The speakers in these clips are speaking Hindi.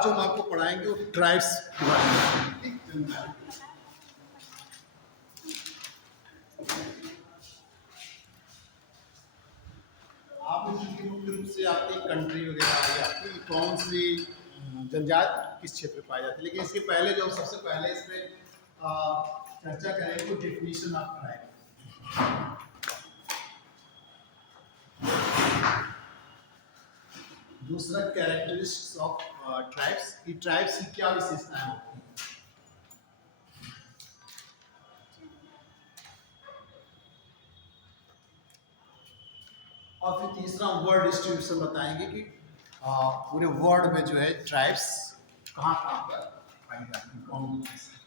आज जो हम आपको पढ़ाएंगे वो ट्राइब्स के बारे में, ठीक, जनजाति। आप मुख्य रूप से आपकी कंट्री वगैरह या आपकी कौन सी जनजाति किस क्षेत्र में पाई जाती है, लेकिन इसके पहले जो सबसे पहले इस पर चर्चा करेंगे वो डेफिनेशन आप कराएंगे। दूसरा कैरेक्टरिस्टिक्स ऑफ ट्राइब्स, की ट्राइब्स की क्या विशेषताएं होती हैं। और फिर तीसरा वर्ड डिस्ट्रीब्यूशन बताएंगे कि पूरे वर्ल्ड में जो है ट्राइब्स कहाँ कहाँ पर पाई जाती हैं, कौन से।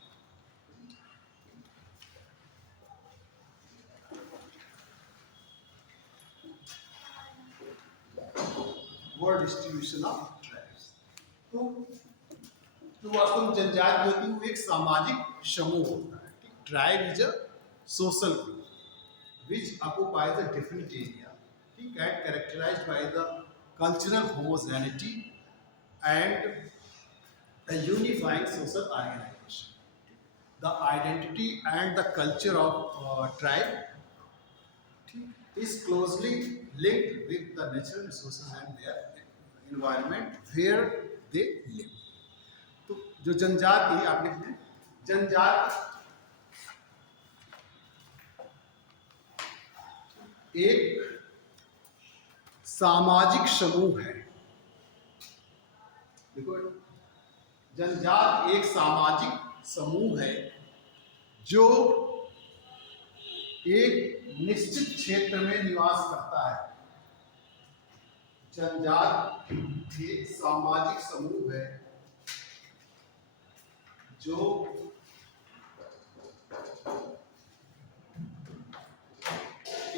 Word distribution of tribes. तो वास्तव में जनजाति होती है वो एक सामाजिक समूह होता है। Tribe is a social group which occupies a different area, ठीक, and characterized by the cultural homogeneity and a unifying social organization. The identity and the culture of tribe is closely linked with the natural resources and their environment where they live. तो जो जनजाति आप लिखते हैं, जनजाति एक सामाजिक समूह है। देखो, जनजाति एक सामाजिक समूह है जो एक निश्चित क्षेत्र में निवास करता है। जनजाति एक सामाजिक समूह है जो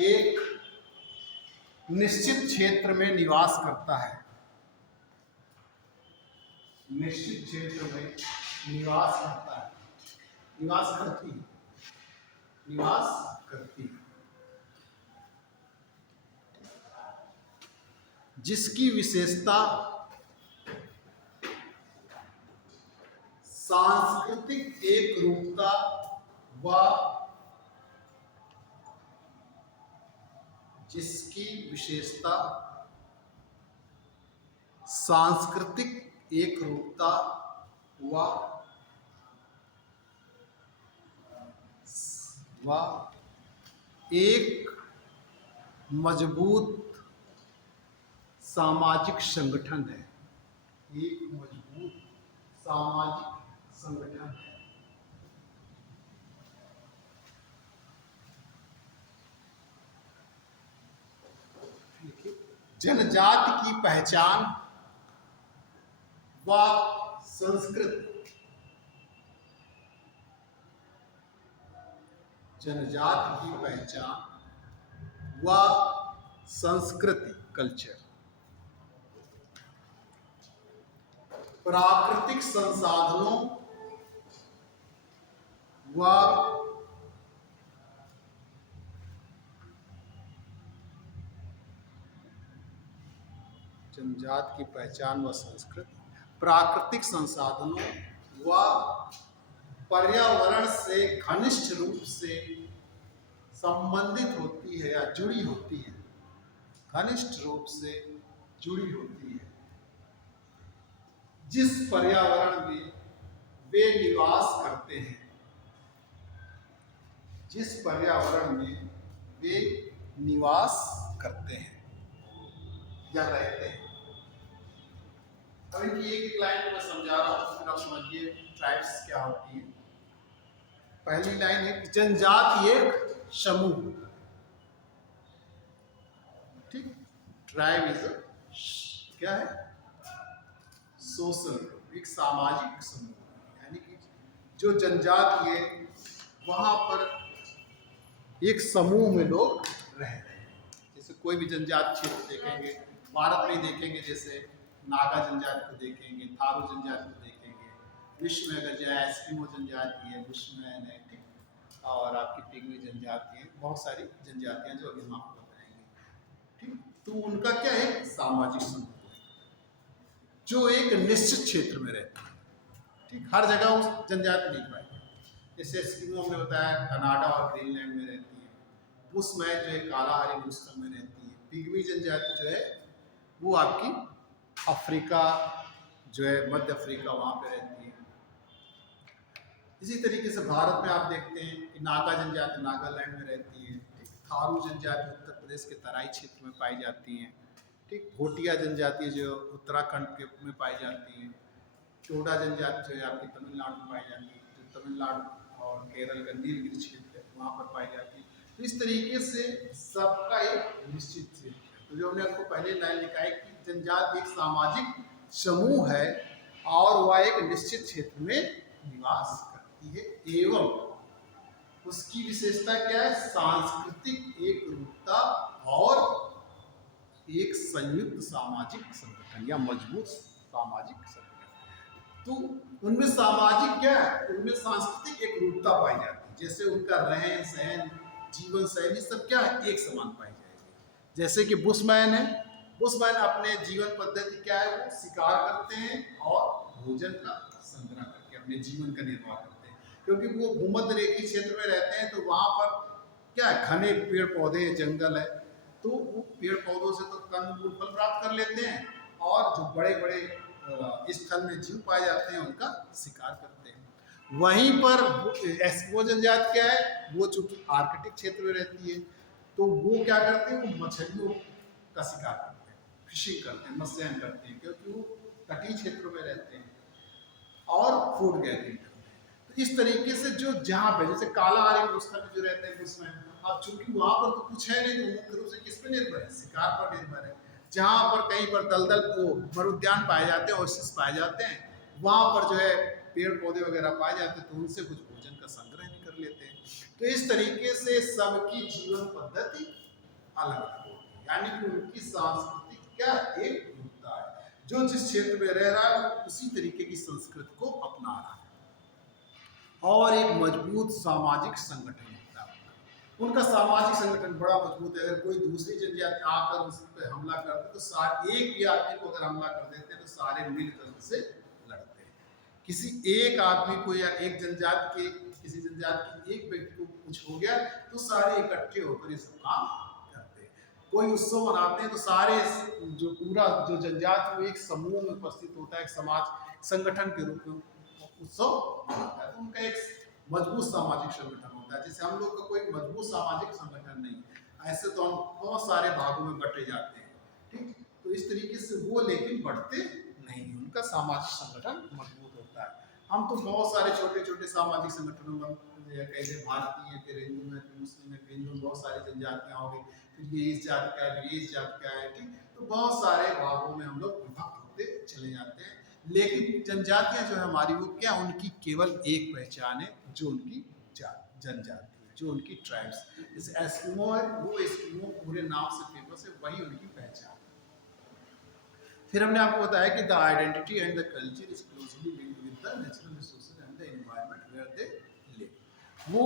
एक निश्चित क्षेत्र में निवास करता है। निश्चित क्षेत्र में निवास करता है, निवास करती है, निवास करती है, जिसकी विशेषता सांस्कृतिक एकरूपता व जिसकी विशेषता सांस्कृतिक एकरूपता व एक मजबूत सामाजिक संगठन है। एक मजबूत सामाजिक संगठन है। जनजाति की पहचान व संस्कृति, जनजाति की पहचान व संस्कृति, कल्चर, प्राकृतिक संसाधनों व जनजाति की पहचान व संस्कृति प्राकृतिक संसाधनों व पर्यावरण से घनिष्ठ रूप से संबंधित होती है या जुड़ी होती है, घनिष्ठ रूप से जुड़ी होती है। जिस पर्यावरण में वे निवास करते हैं, जिस पर्यावरण में वे निवास करते हैं या रहते हैं। अब इनकी एक लाइन को मैं समझा रहा हूँ, फिर आप समझिए ट्राइब्स क्या होती है। पहली लाइन है कि जनजाति एक समूह, ठीक, ट्राइब इज क्या है, सोशल, एक सामाजिक समूह, यानी कि जो जनजाति है वहां पर एक समूह में लोग रह रहे हैं। जैसे कोई भी जनजाति क्षेत्र देखेंगे, भारत में देखेंगे, जैसे नागा जनजाति को देखेंगे, थारू जनजाति को देखेंगे, विश्व में अगर जाए एस्किमो जनजाति है, विश्व में है, ठीक, और आपकी पिग्मी जनजाति है, बहुत सारी जनजातियां जो अभी हम आपको बताएंगे, ठीक। तो उनका क्या है, सामाजिक समूह है। जो एक निश्चित क्षेत्र में रहती है, ठीक, हर जगह उस जनजाति नहीं पाएगी। जैसे एस्किमो में होता है, कनाडा और ग्रीनलैंड में रहती है। बुशमैन जो है कालाहारी भूस्थल में रहती है। पिग्मी जनजाति जो है वो आपकी अफ्रीका जो है, मध्य अफ्रीका, वहाँ पे रहती है। इसी तरीके से भारत में आप देखते हैं कि नागा जनजाति नागालैंड में रहती है, ठीक, थारू जनजाति उत्तर प्रदेश के तराई क्षेत्र में पाई जाती हैं, ठीक, भोटिया जनजाति जो उत्तराखंड के में पाई जाती है, टोडा जनजाति जो है आपकी तमिलनाडु में पाई जाती है, जो तमिलनाडु और केरल का नीलगिरी क्षेत्र है वहाँ पर पाई जाती है। तो इस तरीके से सबका एक निश्चित क्षेत्र है। तो जो हमने आपको पहले लाइन लिखा है कि जनजाति एक सामाजिक समूह है और वह एक निश्चित क्षेत्र में निवास करती है, एवं उसकी विशेषता क्या है? सांस्कृतिक एक रूपता और एक संयुक्त सामाजिक संगठन या मजबूत सामाजिक संगठन। तो उनमें सामाजिक क्या है? उनमें सांस्कृतिक एक रूपता पाई जाती है। जैसे उनका रहन सहन, जीवन शैली सब क्या है? एक समान पाई जाएगी। जैसे कि बुशमैन है, बुशमैन अपने जीवन पद्धति क्या है? वो शिकार करते हैं और भोजन का संग्रह करके अपने जीवन का निर्वाह करते हैं। क्योंकि वो भूमध्य रेखीय क्षेत्र में रहते हैं, तो वहाँ पर क्या है? घने पेड़ पौधे, जंगल है, तो वो पेड़ पौधों से तो कंद फल प्राप्त कर लेते हैं, और जो बड़े बड़े स्थल में जीव पाए जाते हैं उनका शिकार करते हैं। वहीं पर एस्किमो जनजाति क्या है? वो चूंकि आर्कटिक क्षेत्र में रहती है, तो वो क्या करते हैं? वो मछलियों का शिकार करते हैं, फिशिंग करते हैं, मत्स्यायन करते हैं, क्योंकि वो तटीय क्षेत्रों में रहते हैं और फूड गैदरिंग करते हैं। तो इस तरीके से जो जहाँ पे जैसे कालाहारी भूस्थल में जो रहते हैं उसमें, अब चूंकि वहाँ पर तो कुछ है नहीं, तो मुख्य रूप से किस पे निर्भर है? शिकार पर निर्भर है। जहाँ पर कहीं पर दलदल को मरुद्यान पाए जाते हैं, ओएसिस पाए जाते हैं, वहाँ पर जो है पेड़ पौधे वगैरह पाए जाते हैं, तो उनसे कुछ भोजन का संग्रह भी कर लेते हैं। तो इस तरीके से सबकी जीवन पद्धति अलग अलग होती है, यानी कि उनकी सांस्कृतिक क्या एक रूपता है। जो जिस क्षेत्र में रह रहा है वो उसी तरीके की संस्कृति को अपना रहा है, और एक मजबूत सामाजिक संगठन होता है। उनका सामाजिक संगठन बड़ा मजबूत है। अगर कोई दूसरी जनजाति आकर उस पर हमला करते तो सारे, एक भी आदमी को अगर हमला कर देते हैं तो सारे मिलकर उनसे लड़ते हैं। किसी एक आदमी को या एक जनजाति के, किसी जनजाति के एक व्यक्ति को कुछ हो गया तो सारे इकट्ठे होकर ये सब काम करते हैं। कोई उत्सव मनाते हैं तो सारे जो पूरा जो जनजाति वो एक समूह में उपस्थित होता है, एक समाज संगठन के रूप में उत्सव मनाता है। तो उनका एक मजबूत सामाजिक संगठन होता है। जैसे हम लोग का कोई मजबूत सामाजिक संगठन नहीं है, ऐसे तो हम बहुत सारे भागों में बटे जाते हैं, ठीक। तो इस तरीके से वो लेकिन बढ़ते नहीं, उनका सामाजिक संगठन मजबूत होता है। हम तो बहुत सारे छोटे छोटे सामाजिक संगठनों में, कैसे भारतीय, फिर हिंदू में, फिर मुस्लिम में, फिर हिंदू में बहुत सारी जनजातियाँ हो गई, फिर ये इस जाति का है, ये इस जाति का है, ठीक। तो बहुत सारे भागों में हम लोग विभक्त होते चले जाते हैं। लेकिन जनजातियाँ जो है हमारी, वो क्या, उनकी केवल एक पहचान है, जो उनकी जनजाति है, जो उनकी ट्राइब्स। जैसे एस्किमो है, वो एस्किमो पूरे नाम से फेमस है, वही उनकी पहचान। फिर हमने आपको बताया कि the identity and the culture is closely linked with the natural resources and the environment where they live. वो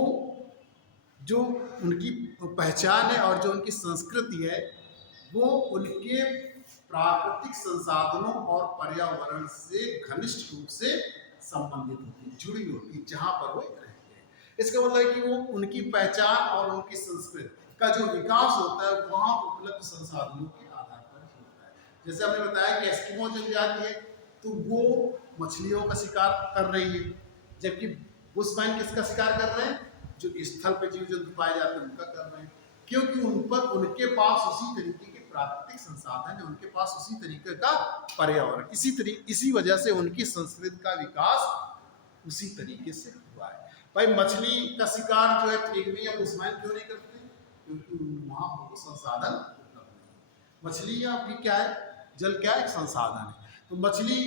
जो उनकी पहचान है और जो उनकी संस्कृति है, वो उनके प्राकृतिक संसाधनों और पर्यावरण से घनिष्ठ रूप से संबंधित होती है, जुड़ी होती है, जहाँ पर वो रहते हैं। इसका मतलब है कि वो उनकी पहचान और उनकी संस्कृति का जो विकास होता है वहाँ उपलब्ध संसाधनों के आधार पर होता है। जैसे हमने बताया कि एस्किमो जनजाति है, तो वो मछलियों का शिकार कर रही है, जबकि बुशमैन किसका शिकार कर रहे हैं? जो स्थल पर जीव जंतु पाए जाते हैं उनका कर रहे हैं, क्योंकि उन पर, उनके पास उसी तरीके के प्राकृतिक संसाधन है, उनके पास उसी तरीके का पर्यावरण, इसी वजह से उनकी संस्कृति का विकास उसी तरीके से हुआ है। भाई मछली का शिकार जो है पिग्मी या बुशमैन क्यों नहीं करते? क्योंकि वहाँ वो संसाधन उपलब्ध नहीं। मछली या भी क्या है, जल क्या है, एक संसाधन है। तो मछली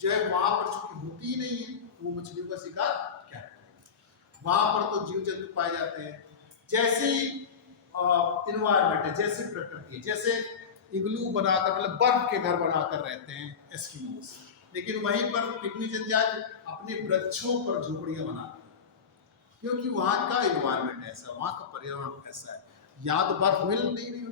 जो है वहाँ पर चूंकि होती ही नहीं है, वो मछलियों का शिकार क्या है? वहाँ पर तो जीव जंतु पाए जाते हैं। जैसी इन्वायरमेंट है, जैसी प्रकृति है, जैसे इग्लू बनाकर, मतलब बर्फ के घर बनाकर रहते हैं एस्किमोस, लेकिन वहीं पर पिग्मी जनजाति अपने वृक्षों पर झोपड़ियां बनाते हैं, क्योंकि वहाँ का इन्वायरमेंट ऐसा, वहाँ का पर्यावरण ऐसा है। या तो बर्फ मिल नहीं रही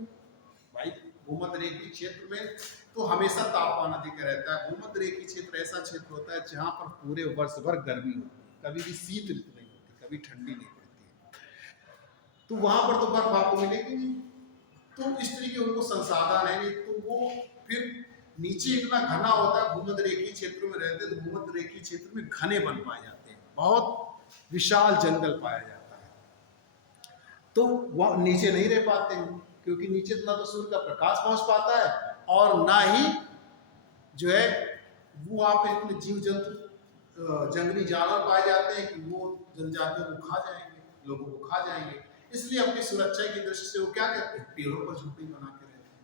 भाई, भूमध्य रेखीय क्षेत्र में तो हमेशा तापमान अधिक रहता है। भूमध्य रेखीय क्षेत्र ऐसा क्षेत्र होता है जहाँ पर पूरे वर्ष भर गर्मी होती है, कभी भी शीत ऋतु नहीं होती, कभी ठंडी नहीं पड़ती है। तो वहां पर तो बर्फ आपको मिलेगी नहीं, तो इस तरीके उनको संसाधन है नहीं, तो वो फिर नीचे इतना घना होता है। भूमध्य रेखीय क्षेत्र में रहते हैं तो भूमध्य रेखीय क्षेत्र में घने वन पाए जाते हैं, बहुत विशाल जंगल पाया जाता है। तो वह नीचे नहीं रह पाते हैं, क्योंकि नीचे ना तो सूर्य का प्रकाश पहुंच पाता है और ना ही जो है वो वहाँ पे इतने जीव जंतु जंगली जानवर पाए जाते हैं कि वो जनजातियों को खा जाएंगे, लोगों को खा जाएंगे। इसलिए अपनी सुरक्षा की दृष्टि से वो क्या करते हैं, पेड़ों पर झोपड़ी बना के रहते हैं।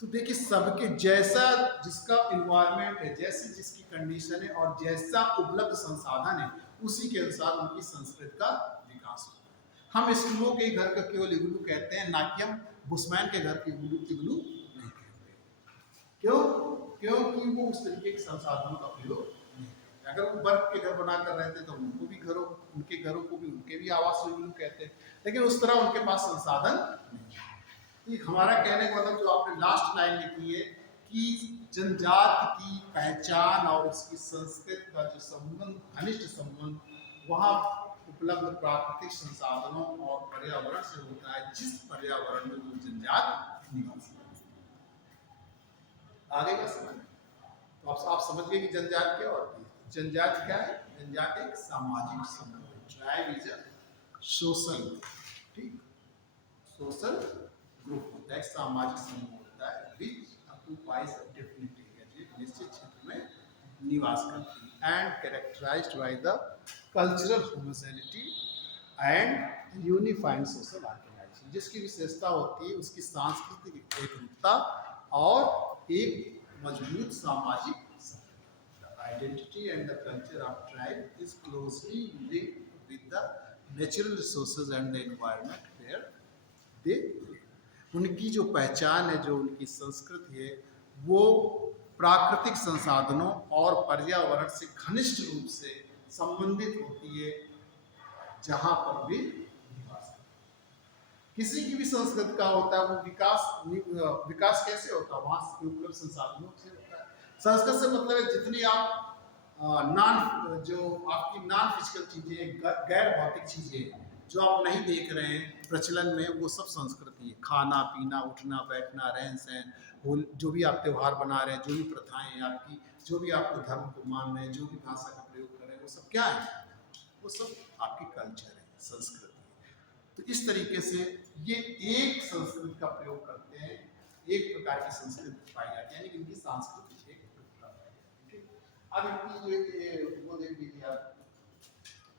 तो देखिए सबके जैसा जिसका इन्वायरमेंट है, जैसी जिसकी कंडीशन है और जैसा उपलब्ध संसाधन है, उसी के अनुसार उनकी संस्कृति का विकास होता है। हम स्कूलों के घर का केवल इग्लू कहते हैं, ना कि हम बुशमैन के घर के इग्लू नहीं कहते। क्यों? क्योंकि वो उस तरीके के संसाधनों का प्रयोग नहीं करते। अगर वो बर्फ के घर बनाकर रहते तो उनको भी उनके घरों को भी उनके भी आवास इग्लू कहते हैं, लेकिन उस तरह उनके पास संसाधन नहीं। हमारा कहने का मतलब जो आपने लास्ट लाइन लिखी है कि जनजाति की पहचान और उसकी संस्कृति का जो संबंध, घनिष्ठ संबंध वहाँ उपलब्ध प्राकृतिक संसाधनों और पर्यावरण से होता है, जिस पर्यावरण में वो जनजात निवास करते हैं। आगे का समझ तो आप समझ गए कि जनजात क्या होती है। जनजात क्या है? जनजात एक सामाजिक समूह है। Tribe is a social group, ठीक, सोशल ग्रुप होता है, सामाजिक समूह होता है, which occupies a definite area, जो निश्चित क्षेत्र में निवास करती है, and characterised by the cultural homogeneity and unified social organisation, जिसकी विशेषता होती है उसकी सांस्कृतिक एकरूपता और एक मजबूत सामाजिक identity. And the culture of tribe is closely linked with the natural resources and the environment where they. उनकी जो पहचान है, जो उनकी संस्कृति है, वो प्राकृतिक संसाधनों और पर्यावरण से घनिष्ठ रूप से संबंधित होती है, जहां पर भी निवास। किसी की भी संस्कृति का होता है वो विकास कैसे होता है? वहां से उपलब्ध संसाधनों से होता है। संस्कृत से मतलब है जितनी आप जो आपकी नॉन फिजिकल चीजें, गैर भौतिक चीजें जो आप नहीं देख रहे हैं प्रचलन में, वो सब संस्कृति है। खाना पीना, उठना बैठना, रहन सहन, जो भी आप त्यौहार बना रहे हैं, जो भी प्रथाएं हैं आपकी, जो भी आपको धर्म को मान रहे हैं, जो भी भाषा का प्रयोग कर रहे हैं, वो सब क्या है? वो सब आपकी कल्चर है, संस्कृति है। तो इस तरीके से ये एक संस्कृति का प्रयोग करते हैं, एक प्रकार की संस्कृति पाई जाती है, यानी इनकी सांस्कृतिक एक प्रकार है। अब इनकी वो देख लीजिए आप,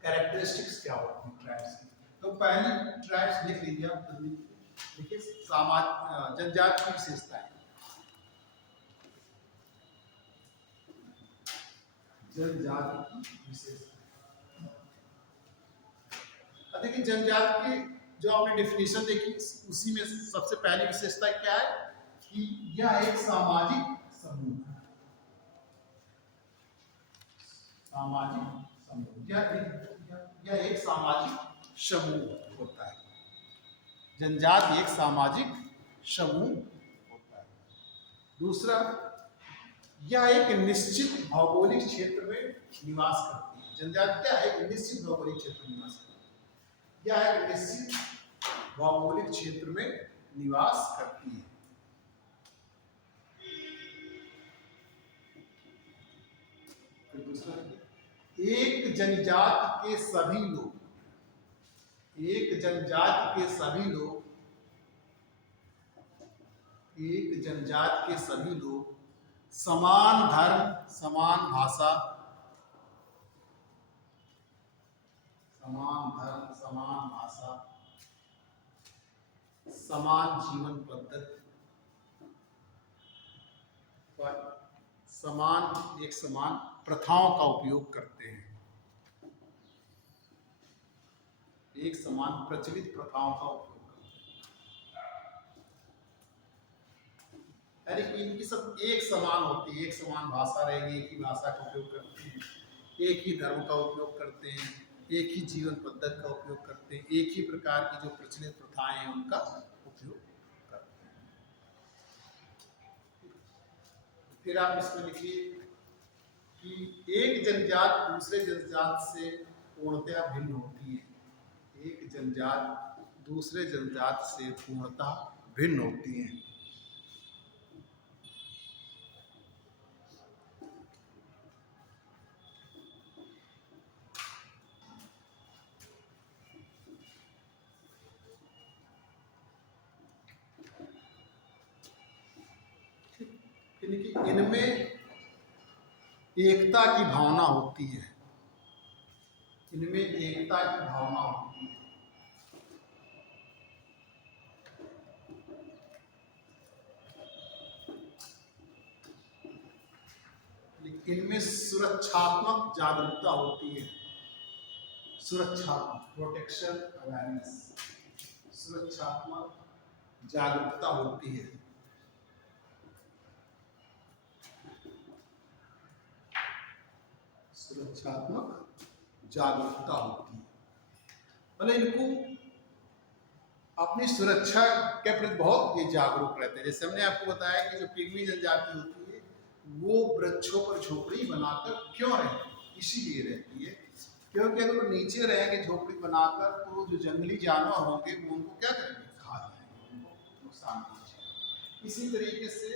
कैरेक्टरिस्टिक्स क्या होती है ट्राइब्स की। तो पहली ट्राइब्स लिख लीजिए आप, देखिए जनजाति की विशेषताएं। जनजाति की विशेषता, देखिए जनजाति की जो आपने डेफिनेशन देखी उसी में सबसे पहली विशेषता क्या है कि यह एक सामाजिक समूह है। सामाजिक समूह, यह एक सामाजिक समूह होता है। जनजाति एक सामाजिक समूह होता है। दूसरा, यह एक निश्चित भौगोलिक क्षेत्र में निवास करती है। जनजाति क्या है? एक निश्चित भौगोलिक क्षेत्र में निवास करती है। यह एक निश्चित भौगोलिक क्षेत्र में निवास करती है। एक जनजाति के सभी लोग, एक जनजाति के सभी लोग, एक जनजाति के सभी लोग समान धर्म, समान भाषा, समान जीवन पद्धति पर समान प्रथाओं का उपयोग करते हैं। एक समान प्रचलित प्रथाओं का उपयोग करते हैं, यानी कि इनकी सब एक समान होती है। एक समान भाषा रहेगी, एक ही भाषा का उपयोग करते हैं, एक ही धर्म का उपयोग करते हैं, एक ही जीवन पद्धति का उपयोग करते हैं, एक ही प्रकार की जो प्रचलित प्रथाएं हैं उनका उपयोग करते हैं। फिर आप इसमें लिखिए कि एक जनजात दूसरे जनजात से पूर्णतया भिन्न होती है। एक जनजात दूसरे जनजात से पूर्णतः भिन्न होती है। यानी कि इनमें एकता की भावना होती है। इनमें एकता की भावना होती है। इनमें सुरक्षात्मक जागरूकता होती है। सुरक्षात्मक, प्रोटेक्शन अवेयरनेस, सुरक्षात्मक जागरूकता होती है। सुरक्षात्मक जागरूकता होती है। मतलब इनको अपनी सुरक्षा के प्रति बहुत ये जागरूक रहते हैं। जैसे हमने आपको बताया कि जो पिग्मी जनजाति होती है वो वृक्षों पर झोपड़ी बनाकर क्यों रहती है, इसीलिए रहती है क्योंकि अगर वो नीचे रहेंगे झोपड़ी बनाकर तो जो जंगली जानवर होंगे वो उनको क्या करेंगे, खा जाएंगे, उनको नुकसान पहुंचेगा। इसी तरीके से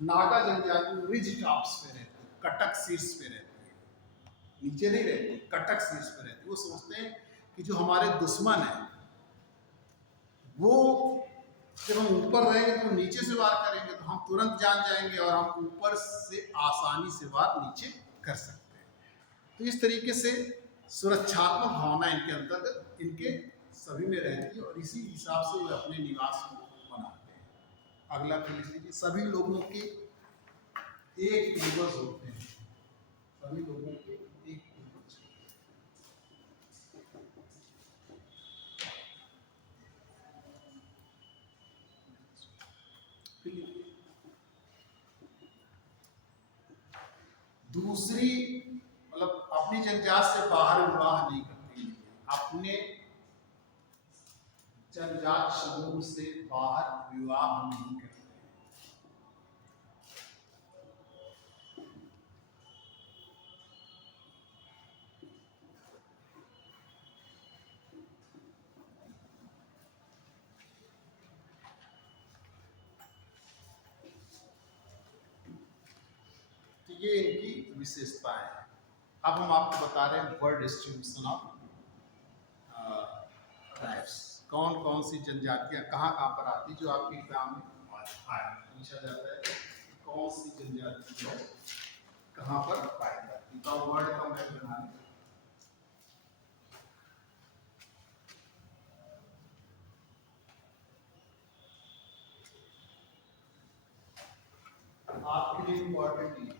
नागा जनजाति रिज टॉप्स पे रहते हैं, कटक शीर्ष पे रहते हैं, नीचे नहीं रहते, कटक शीर्ष पे रहते हैं। वो सोचते हैं कि जो हमारे दुश्मन है वो जब हम ऊपर रहेंगे तो नीचे से वार करेंगे तो हम तुरंत जान जाएंगे और हम ऊपर से आसानी से वार नीचे कर सकते हैं। तो इस तरीके से सुरक्षात्मक भावना इनके अंतर्गत इनके सभी में रहती है और इसी हिसाब से वे अपने निवास को बनाते हैं। अगला फिर लिख लीजिए, सभी लोगों के एक पूर्वज होते हैं। सभी लोगों के एक पूर्वज। दूसरी मतलब अपनी जनजात से बाहर विवाह नहीं करती, अपने जनजात समूह से बाहर विवाह नहीं करते। तो ये इनकी विशेषताएं हैं। अब हम आपको बता रहे हैं वर्ड डिस्ट्रीब्यूशन ऑफ ट्राइब्स। कौन कौन सी जनजातियां कहाँ कहाँ पर आती, जो आपके एग्जाम में पूछा जाता है कौन सी जनजाति है कहाँ पर पाई जाती। तो वर्ड का मैं बना लें। आपके लिए इम्पोर्टेंट नहीं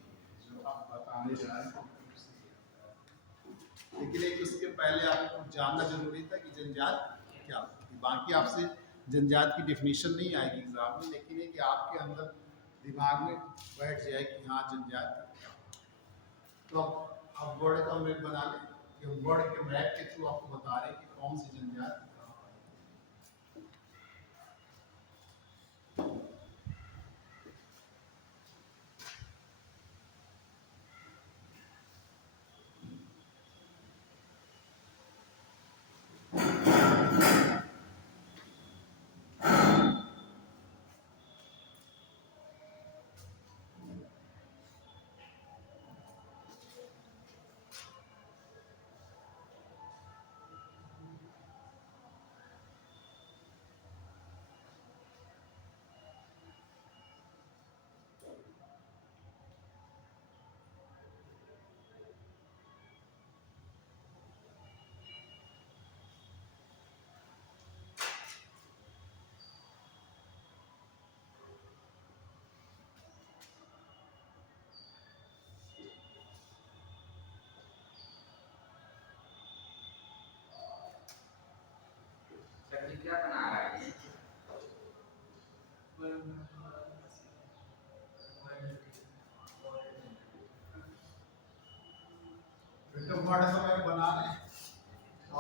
जो आप बताने जा रहे हैं, लेकिन एक उसके पहले आपको जानना जरूरी था कि जनजात क्या होती है। बाकी आपसे जनजात की डेफिनेशन नहीं आएगी एग्जाम में, लेकिन ये कि आपके अंदर दिमाग में बैठ जाए कि हाँ जनजात क्या होती है। तो अब वर्ड का मैप बना लें कि वर्ड के मैप के थ्रू आपको बता रहे हैं कि कौन सी जनजात कहाँ पर है। क्या बना रहा है? वर्ड का मैप बना लें।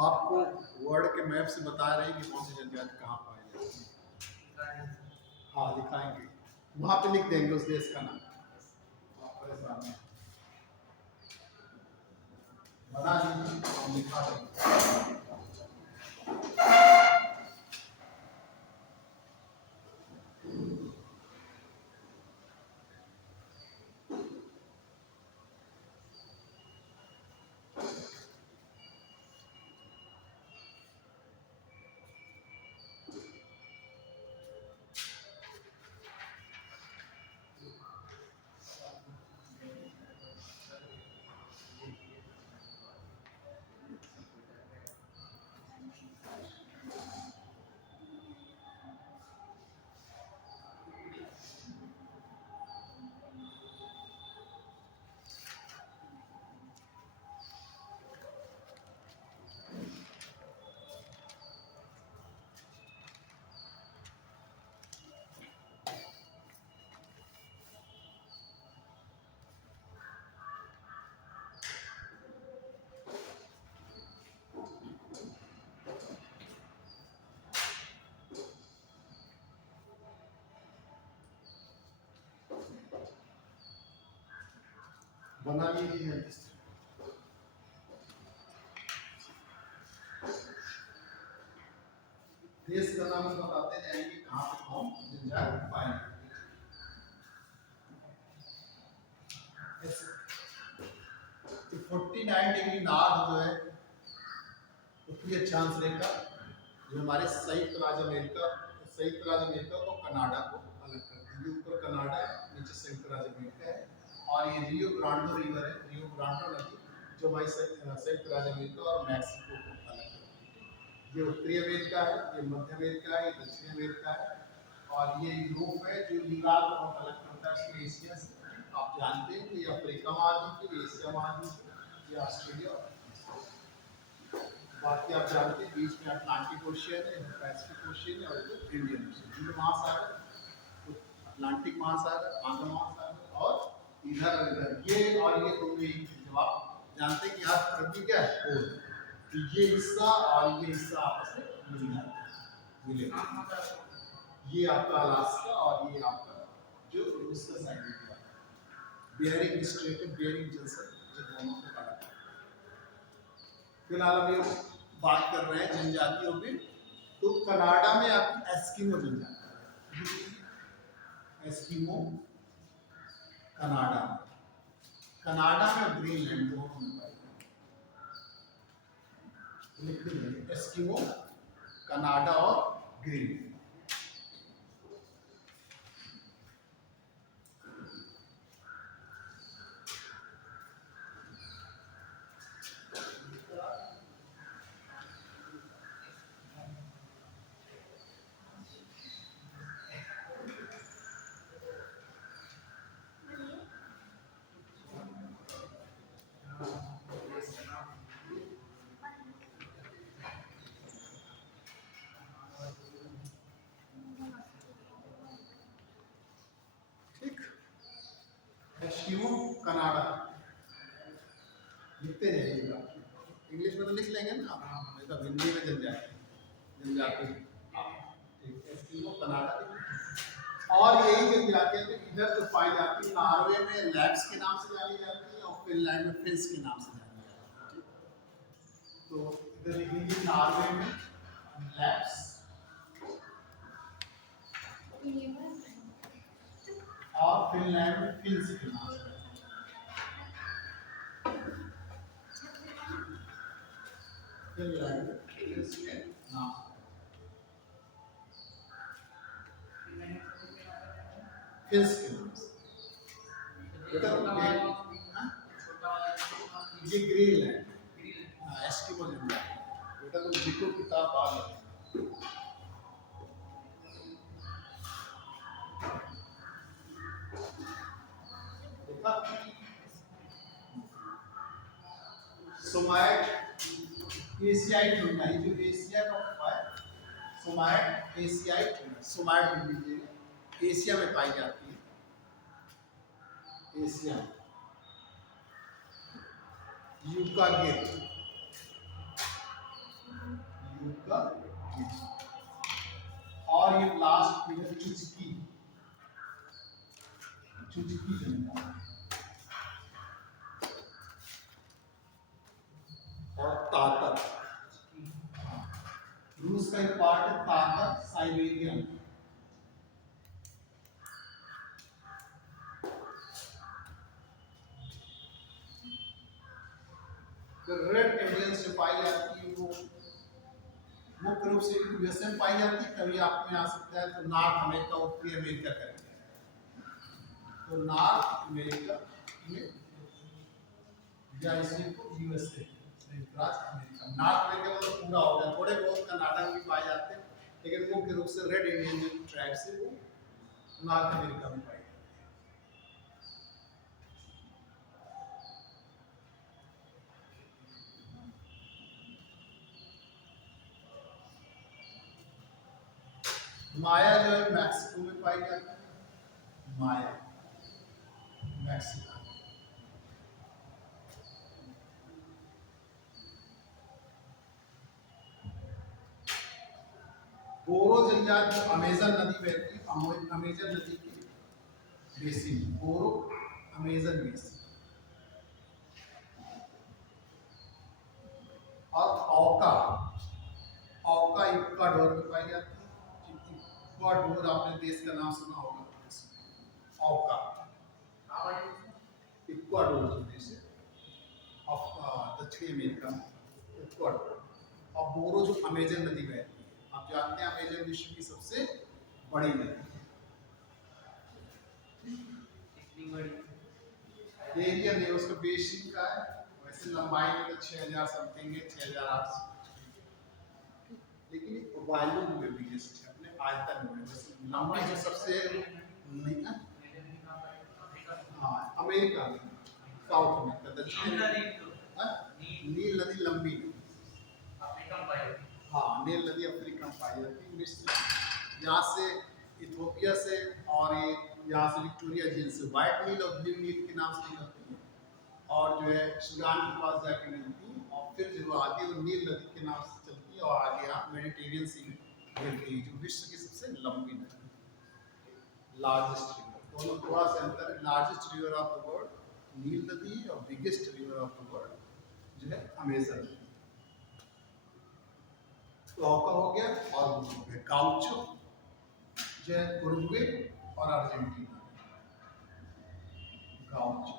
आपको वर्ड के मैप से बता रहे हैं कि कौन सी जनजाति कहाँ पाई जाती है। हाँ दिखाएंगे, वहाँ पे लिख देंगे उस देश का नाम। बना लीजिए और लिखा देंगे। बना लीजिए। देश का नाम बताते जाएंगे कहाँ पे कौन जंजाल पाएंगे। तो 49 डिग्री नॉर्थ जो है उत्तरी अक्षांश रेखा जो हमारे संयुक्त राज्य अमेरिका को कनाडा को अलग करती है। ऊपर कनाडा है, नीचे संयुक्त राज्य अमेरिका है। और ये रियो ग्रांडो रिवर है, रियो ग्रांडो नदी जो हमारी संयुक्त राज्य अमेरिका और मैक्सिको को अलग करती है। ये उत्तरी अमेरिका है, ये मध्य अमेरिका है, ये दक्षिण अमेरिका है और ये यूरोप है जो यूरोप को अलग करता है एशिया से। आप जानते हैं कि ये अफ्रीका महाद्वीप, एशिया महाद्वीप, ये ऑस्ट्रेलिया। बाकी आप जानते हैं बीच में अटलांटिक ओशियन है, पैसिफिक ओशियन है और इंडियन ओशियन, हिंद महासागर, अटलांटिक महासागर, आंध्र महासागर और इधर ये और ये दोनों एक। जब आप जानते हैं कि आप पृथ्वी क्या है पोल, तो ये हिस्सा और ये हिस्सा आपस में मिल जाता है, मिलेगा। ये आपका अलास्का और ये आपका जो उसका साइड है बियरिंग स्ट्रेट, बियरिंग जंक्शन, जो दोनों को काटा। फिलहाल हम ये बात कर रहे हैं जनजातियों पे। तो कनाडा में आपकी एस्किमो जनजाति है, एस्किमो कनाडा, कनाडा में ग्रीनलैंड दोनों में पाई जाती है। एस्किमो कनाडा और ग्रीनलैंड। एस्किमो कनाडा लिखते जाइएगा, इंग्लिश में तो लिख लेंगे ना आप, नहीं तो हिंदी में जनजाति एस्किमो कनाडा। और यही जनजातियां जो इधर तो पाई जाती है, नॉर्वे में लैप्स के नाम से जानी जाती है और फिनलैंड में फिन्स के नाम से जानी जाती है। तो इधर लिखेंगे नॉर्वे में लैप्स और फिनलैंड में फिन्स के नाम से। फिनलैंड में फिन्स के नाम से। फिन्स के नाम से। ये ग्रीनलैंड एस्किमो जनजाति। बेटा तो लिखो किताब आ गई। सोमाइट एशियाई झुंडा, ये जो एशिया का हुआ है सोमाइट एशियाई झुंडा, सोमाइट लिख लीजिए, एशिया में पाई जाती है। एशिया यूका गिर, यूका गिर। और ये लास्ट फिगर चुचकी, चुचकी जनता। उसका एक पार्ट है तातर साइबेरियन। जो रेड इंडियन से पाई जाती है वो मुख्य रूप से यूएसए में पाई जाती है, कभी आप में आ सकता है तो नॉर्थ अमेरिका, उत्तरी अमेरिका करके। तो नॉर्थ अमेरिका में या इसी को यूएसए संयुक्त राष्ट्र अमेरिका, नॉर्थ अमेरिका में तो पूरा हो गया, थोड़े बहुत कनाडा में भी पाए जाते हैं, लेकिन मुख्य रूप से रेड इंडियन ट्राइब से वो नॉर्थ अमेरिका में पाए जाते हैं। माया जो है मैक्सिको में पाई जाती है, माया मैक्सिको। बोरो जनजाति जो अमेजन नदी बहती है, अमेजन नदी की बेसिन, बोरो अमेजन बेसिन। और औका, औका इक्वाडोर में पाई जाती है। इक्वाडोर आपने देश का नाम सुना होगा, औका इक्वाडोर जो देश है दक्षिण अमेरिका में, इक्वाडोर। और बोरो जो अमेजन नदी बहती है, आप जानते हैं अमेजन विश्व की सबसे बड़ी नदी है। इतनी बड़ी एरिया नहीं उसका बेसिन का है, वैसे लंबाई में तो 6000 समथिंग है, 6800, लेकिन वॉल्यूम में बिगेस्ट है अपने आयतन में, वैसे लंबाई जो सबसे नहीं है। हाँ अमेरिका में, साउथ में, दक्षिण नील नदी लंबी, अफ्रीका में पाई हाँ नील नदी अफ्रीका में पाई जाती है, मिस्र यहाँ से, इथोपिया से, और ये यहाँ से विक्टोरिया झील से व्हाइट नील और ब्लू नील के नाम से निकलती है, और जो है सूडान के पास जाके मिलती है, और फिर जो आगे वो नील नदी के नाम से चलती है, और आगे यहाँ मेडिटेरियन सी मिलती है, जो विश्व की सबसे लंबी नदी, लार्जेस्ट रिवर। दोनों थोड़ा सा अंतर है, largest river of the world नील नदी और biggest river of the world जो है अमेजन। तो औका हो गया, और काउचो जो है उरुग्वे और Argentina, caucho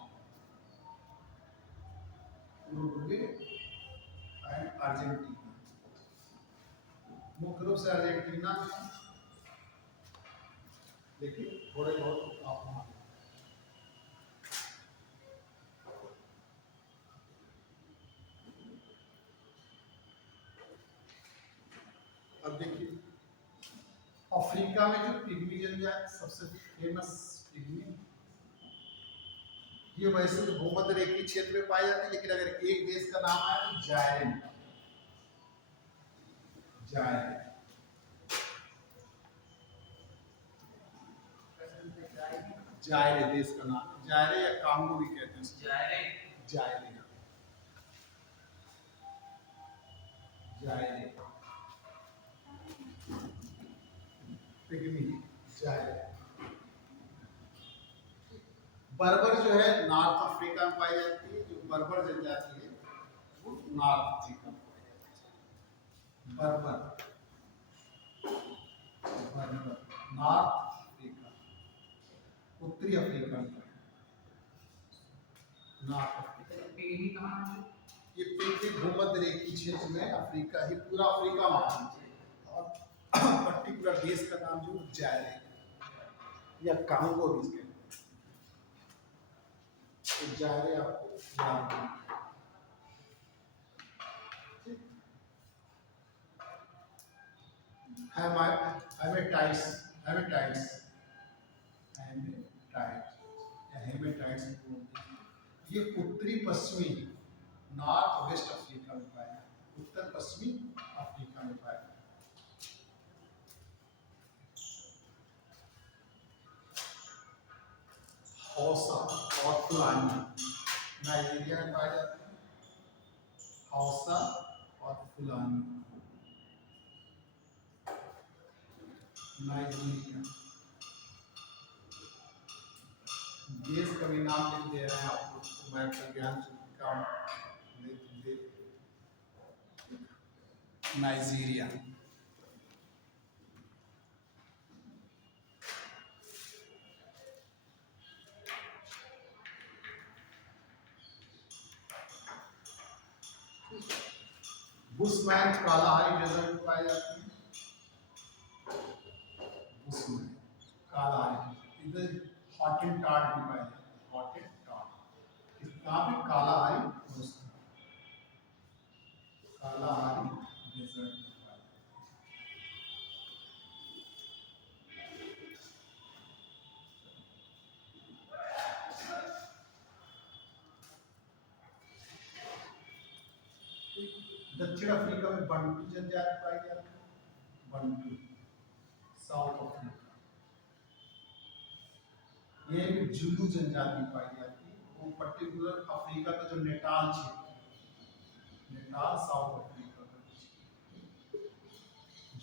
Uruguay and Argentina, मुख्य रूप से अर्जेंटीना में, लेकिन थोड़े बहुत तापमान। अब देखिए अफ्रीका में जो पिग्मी जनजाति सबसे फेमस पिग्मी, ये वैसे तो भूमध्य रेखीय क्षेत्र में पाई जाती है, लेकिन अगर एक देश का नाम आए तो जायरे, जायरे जायरे देश का नाम, जायरे या कांगो भी कहते हैं, जायरे जायरे जायरे पिग्मी जायरे। बर्बर जो है नॉर्थ अफ्रीका में पाई जाती है, जो बर्बर जनजाति है वो नॉर्थ अफ्रीका में पाई जाती है। बर्बर बर्बर नॉर्थ अफ्रीका, उत्तरी अफ्रीका में, नॉर्थ अफ्रीका। पिग्मी कहाँ है? ये पिग्मी भूमध्य रेखीय क्षेत्र में, अफ्रीका ही पूरा अफ्रीका मान लीजिए, और पर्टिकुलर देश का नाम जो जायरे या कांगो भी इसके, तो जायरे आपको याद रखना। ये उत्तरी पश्चिमी नॉर्थ वेस्ट अफ्रीका में पाया, उत्तर पश्चिमी अफ्रीका में पाया। हौसा और फुलानी नाइजीरिया में पाए जाते हैं, हौसा और फुलानी नाइजीरिया। देश का भी नाम लिख दे रहे हैं आपको, तो मैं का ज्ञान काम नाइजीरिया। बुशमैन कालाहारी डेजर्ट में पाई जाती है। बुशमैन कालाहारी इधर हॉटेन टार्ड भी पाई जाती है। हॉटेन टार्ड कहाँ पे? कालाहारी बुशमैन कालाहारी डेजर्ट में पाई जाती है। दक्षिण अफ्रीका में बंटू जनजाति पाई जाती है। बंटू साउथ अफ्रीका ये भी जुलू जनजाति पाई जाती है। वो पर्टिकुलर अफ्रीका का जो नेटाल क्षेत्र है, नेटाल साउथ अफ्रीका का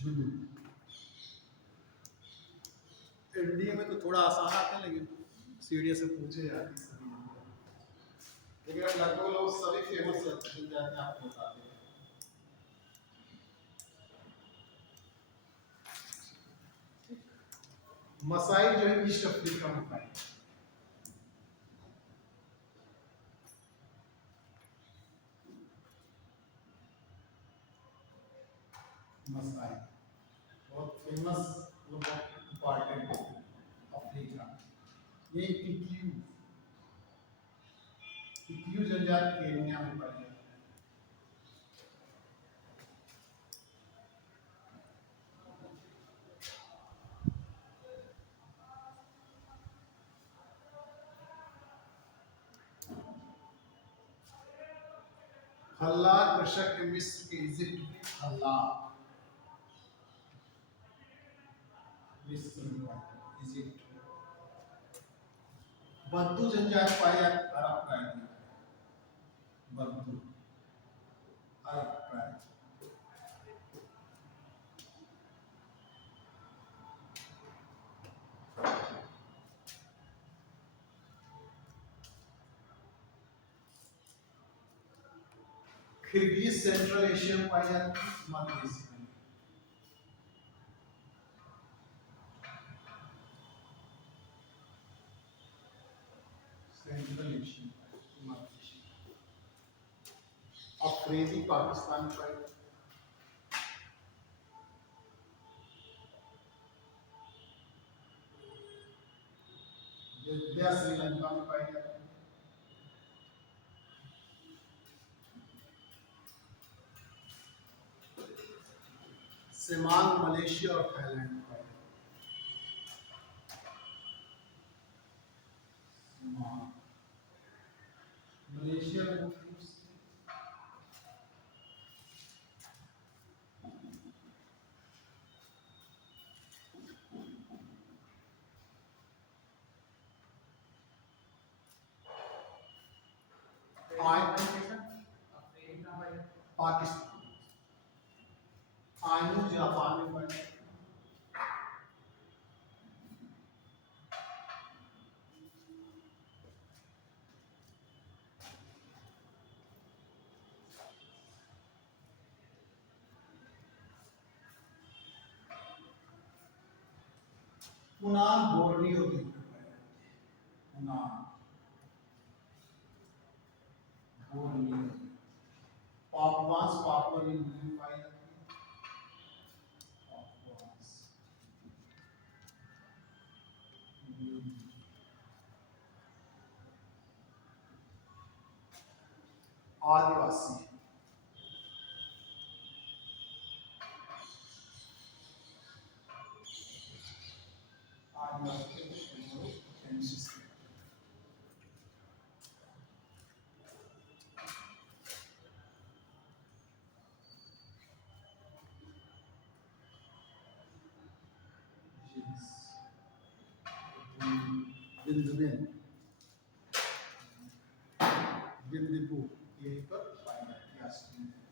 जुलू। इंडिया में तो थोड़ा आसान आता है लेकिन सीढ़ियों से पूछे जाती है सभी लोग। लेकिन अब लगभग लोग सभी फेमस जनजाति आपको बताते हैं। मसाई जो है ईस्ट अफ्रीका में पाई जाती है। मसाई बहुत फेमस बहुत इम्पॉर्टेंट अफ्रीका। ये किक्यू किक्यू जनजाति केन्या में पाई जाती है। हल्लार कृषक है मिस्र के इजिप्ट में। हल्लार मिस्र में पाई जाती है, इजिप्ट में। बद्दू जनजाति पाई जाती है अरब प्रायद्वीप में। बद्दू अरब प्रायद्वीप। किर्गिज सेंट्रल एशिया में पाई जाती है। मध्य एशिया में। सेंट्रल एशिया मध्य एशिया। अफरीदी पाकिस्तान में पाई जाती है। विद्या श्रीलंका में पाई जाती है। सिमांग मलेशिया और थाईलैंड में पाई जाती है। सिमांग मलेशिया में मुख्य रूप से अफ्रीका भाई पाकिस्तान आयनू जापान में पाई जाती है। पुनान बोर्नियो द्वीप में पाई जाती है। Punan Borneo Papuas Papua New Guinea में पाई जाती है। पापुआस न्यू गिनी। आदिवासी आदिवासी बिंदुबिन बिंदीपू यहीं पर पाई जाती है ऑस्ट्रेलिया में।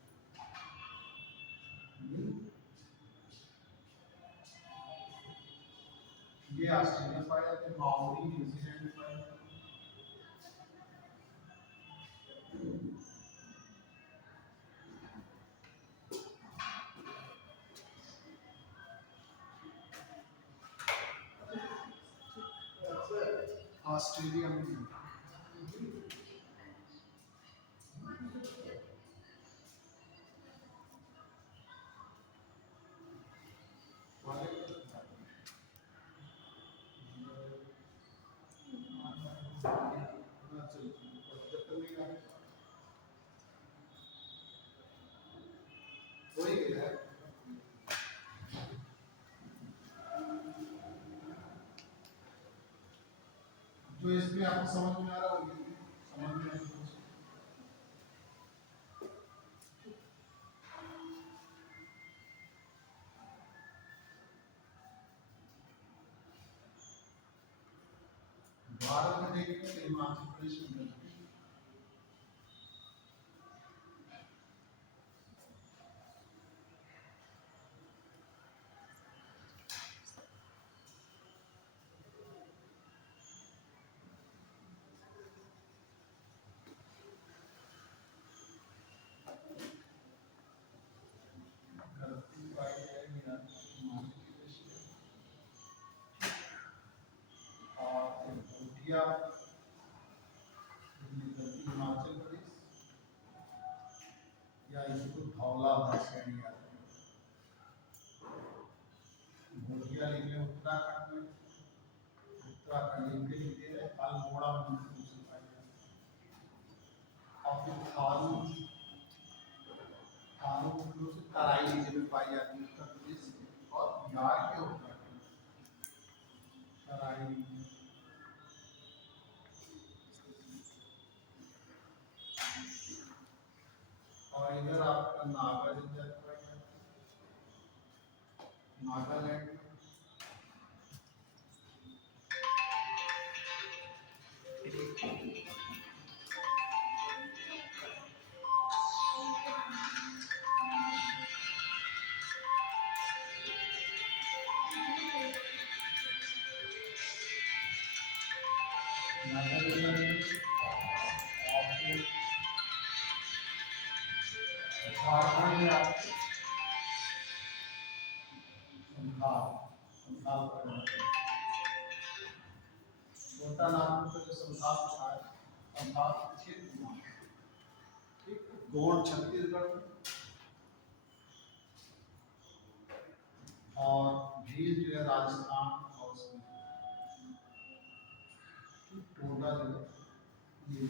ये ऑस्ट्रेलिया पाई जाती है। माओरी न्यूजीलैंड में पाई जाती है। ऑस्ट्रेलिया में जो इसमें आपको समझ में आ रहा हो ये समझ में नहीं कुछ। भारत में देखेंगे तो हिमाचल प्रदेश में मिलती है। धरती पाई जाएगी हिमाचल प्रदेश में और भूटिया धरती हिमाचल प्रदेश या इसको धौलाधार श्रेणी आती है। भूटिया लिख लें उत्तराखंड में, उत्तराखंड लिख दे रहे अल्मोड़ा में से पाई जाती है। और फिर थारू थारू से तराई रीजन में पाई जाती है उत्तर प्रदेश में और बिहार के उत्तराखंड तराई region। और इधर आपका नागा जनजाति पाई जाती है नागालैंड में। नागालैंड में और फिर झारखंड में आपको संथाल संथाल पाया जाता है। छोटा नागपुर का जो संथाल था संथाल क्षेत्र में ठीक गोंड छत्तीसगढ़ में और भील जो है राजस्थान और उसमें टोडा जो है ये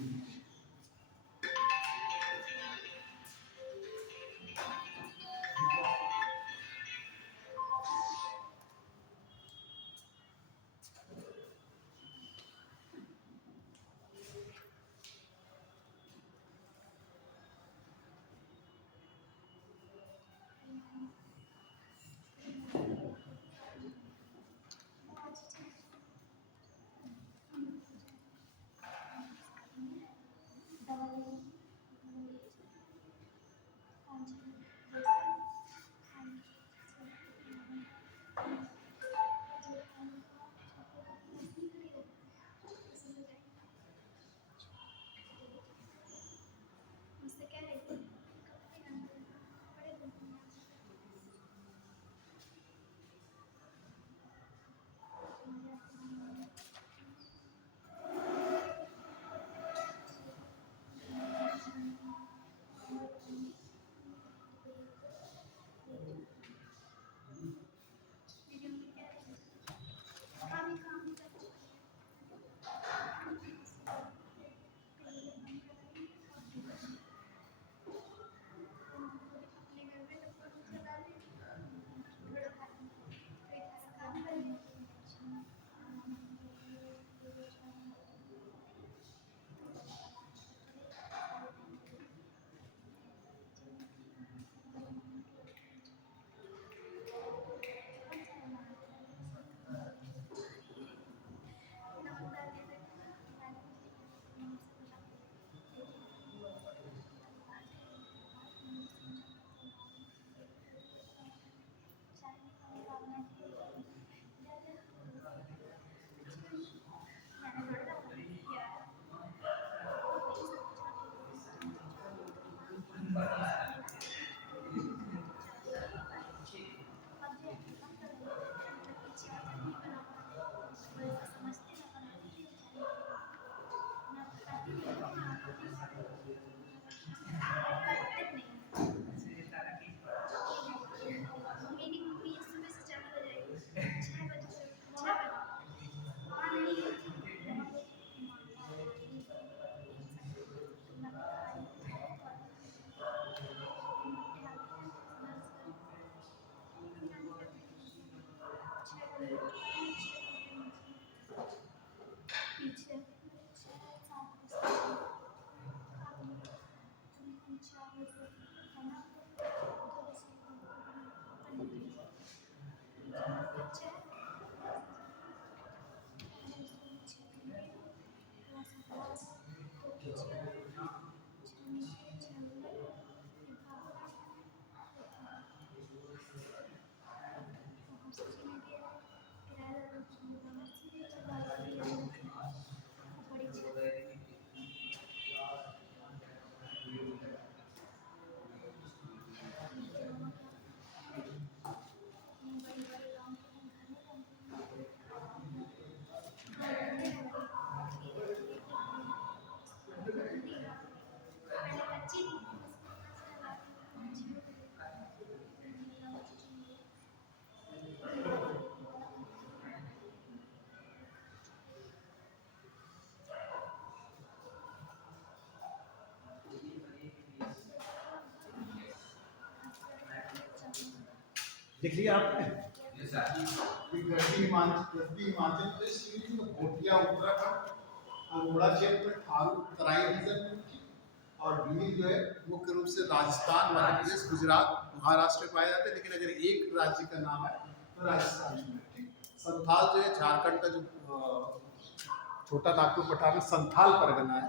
लिख लिया आपने? Yes, sir. ये गद्दी हिमाचल प्रदेश की भोटिया उत्तराखंड, अल्मोड़ा क्षेत्र, थारू तराई रीजन में थी। और भील जो है मुख्य रूप से राजस्थान, मध्य प्रदेश, गुजरात, महाराष्ट्र में पाए जाते हैं, लेकिन अगर एक राज्य का नाम है तो राजस्थान में है, ठीक। संथाल जो है झारखंड का जो छोटा नागपुर पठार में संथाल परगना है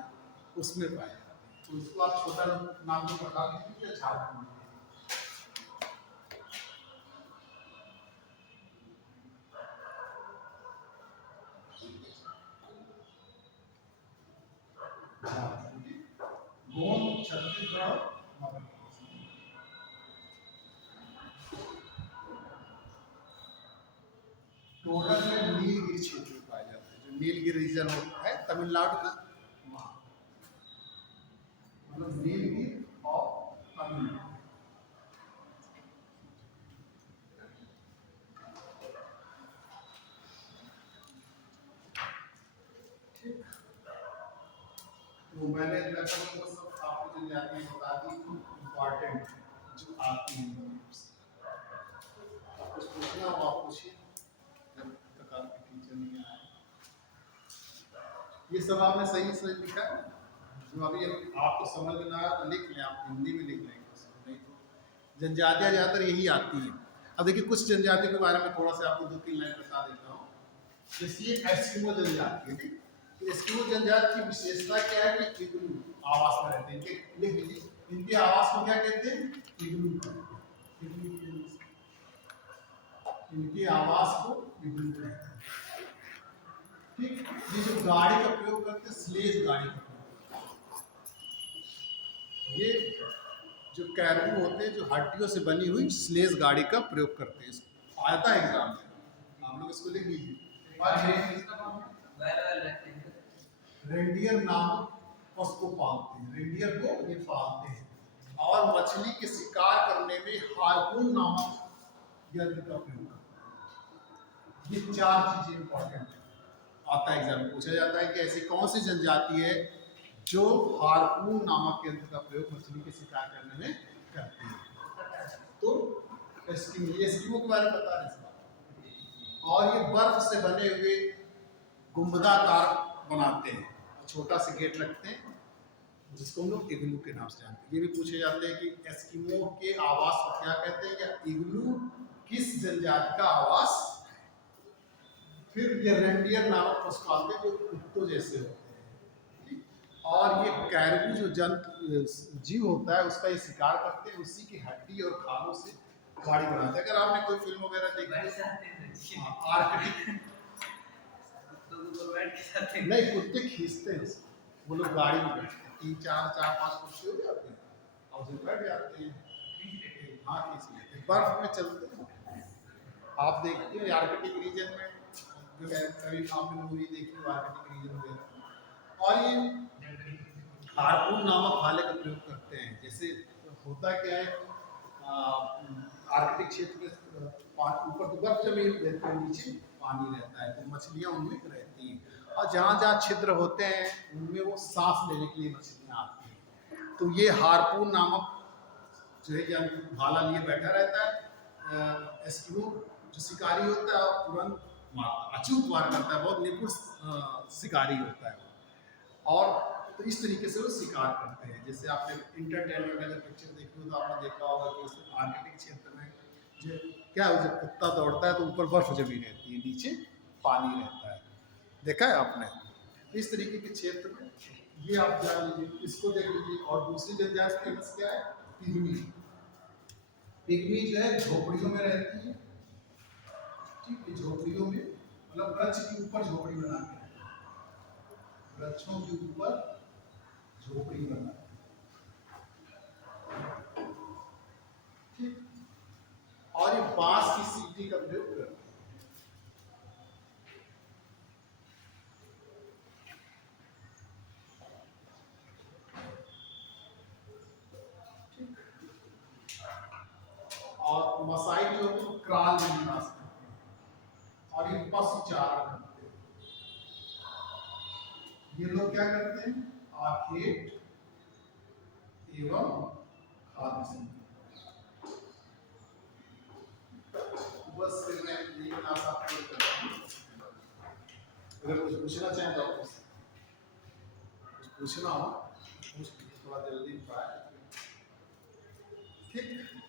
उसमें पाए जाते हैं, तो उसको आप छोटा नागपुर पठार लिख लीजिए, झारखंड में। गोंड छत्तीसगढ़ मध्य प्रदेश। टोटल में नीलगिरी क्षेत्र में पाया जाता है, जो नीलगिरी रीजन होता है तमिलनाडु का, वहाँ मतलब नीलगिरी और तमिलनाडु। ठीक, तो मैंने लगभग वो सब आपको जनजातियाँ बता दी इम्पॉर्टेंट जो आती हैं। कुछ पूछना हो आप पूछिए, जब तक आपके टीचर नहीं आए। ये सब आपने सही सही लिखा है, जो अभी आपको समझ में ना आया तो लिख लें, आप हिंदी में लिख लेंगे, नहीं तो जनजातियाँ ज़्यादातर यही आती हैं। अब देखिए कुछ जनजातियों के बारे में थोड़ा सा आपको 2-3 लाइन बता देता हूँ। जैसे ये एस्किमो जनजाति है, ठीक। एस्किमो जनजाति की विशेषता क्या है कि इग्लू आवास में रहते हैं। इनके लिख लीजिए, इनके आवास को क्या कहते हैं? इग्लू। इनके आवास को इग्लू कहते हैं, ठीक। ये जो गाड़ी का प्रयोग करते हैं, स्लेज गाड़ी का प्रयोग, ये जो कैरबू होते हैं जो हड्डियों से बनी हुई स्लेज गाड़ी का प्रयोग करते हैं। इसको आता है एग्जाम में, आप लोग इसको लिख लीजिए। रेंडियर नामक पशु को पालते हैं, रेंडियर को ये पालते हैं, और मछली के शिकार करने में हार्पून नामक यंत्र का प्रयोग करते हैं। ये 4 चीजें इंपॉर्टेंट है, आता है एग्जाम में पूछा जाता है कि ऐसी कौन सी जनजाति है जो हार्पून नामक यंत्र का प्रयोग मछली के शिकार करने में करती है। तो एस्किमो के बारे में बता रहे हैं। और ये बर्फ से बने हुए गुंबदाकार बनाते हैं, छोटा सा गेट रखते हैं जिसको हम लोग इग्लू के नाम से जानते हैं। ये भी पूछे जाते हैं कि एस्किमो के आवास को क्या कहते हैं, या इग्लू किस जनजाति का आवास है। फिर ये रेंडियर नामक पशु पालते हैं जो कुत्तों जैसे होते हैं, और ये कैरबू जो जंतु जीव होता है उसका ये शिकार करते हैं, उसी की हड्डी और खालों से गाड़ी बनाते हैं। अगर आपने कोई फिल्म वगैरह देखी, आर्कटिक, नहीं कुत्ते खींचते हैं उसको, वो लोग गाड़ी में बैठते हैं, 3-4-5 कुर्सी हो जाते हैं और उसमें बैठ जाते हैं, हाँ खींच लेते हैं, बर्फ में चलते हैं। आप देखते हैं आर्कटिक रीजन में, जो कभी आपने मूवी देखी आर्कटिक रीजन वगैरह, और ये हार्पून नामक भाले का प्रयोग करते हैं। जैसे होता क्या है, आर्कटिक क्षेत्र में ऊपर तो बर्फ जमी रहती है, नीचे पानी रहता है, तो मछलियाँ उनमें रहती हैं, और जहाँ जहाँ छिद्र होते हैं उनमें वो सांस लेने के लिए मछलियाँ आती हैं। तो ये हार्पून नामक जो है यंत्र भाला लिए बैठा रहता है। एस्किमो जो शिकारी होता है तुरंत अचूक वार करता है, बहुत निपुण शिकारी होता है, और तो इस तरीके से वो शिकार करते हैं। जैसे आपने इंटरटेनमेंट अगर पिक्चर देखी हो तो आपने देखा होगा कि उस आर्कटिक क्षेत्र में जो क्या है, जब कुत्ता दौड़ता है तो ऊपर बर्फ जमी रहती है, नीचे पानी रहता है, देखा है आपने। इस तरीके के क्षेत्र में ये आप जान लीजिए, इसको देख लीजिए। और दूसरी जनजाति फेमस क्या है, पिग्मी। पिग्मी जो है झोपड़ियों में रहती है, ठीक है, झोपड़ियों में, मतलब वृक्ष के ऊपर झोपड़ी बना के, वृक्षों के ऊपर झोपड़ी बना, ठीक। और ये बांस की सीढ़ी का प्रयोग करते हैं। और मसाई जो होते हैं क्राल में निवास करते हैं, और ये पशु चारा करते हैं। ये लोग क्या करते हैं, आखेट एवं खाद्य संग्रह। पूछना चाहें तो कुछ पूछना हो पूछ लीजिए, थोड़ा जल्दी ट्राई। ठीक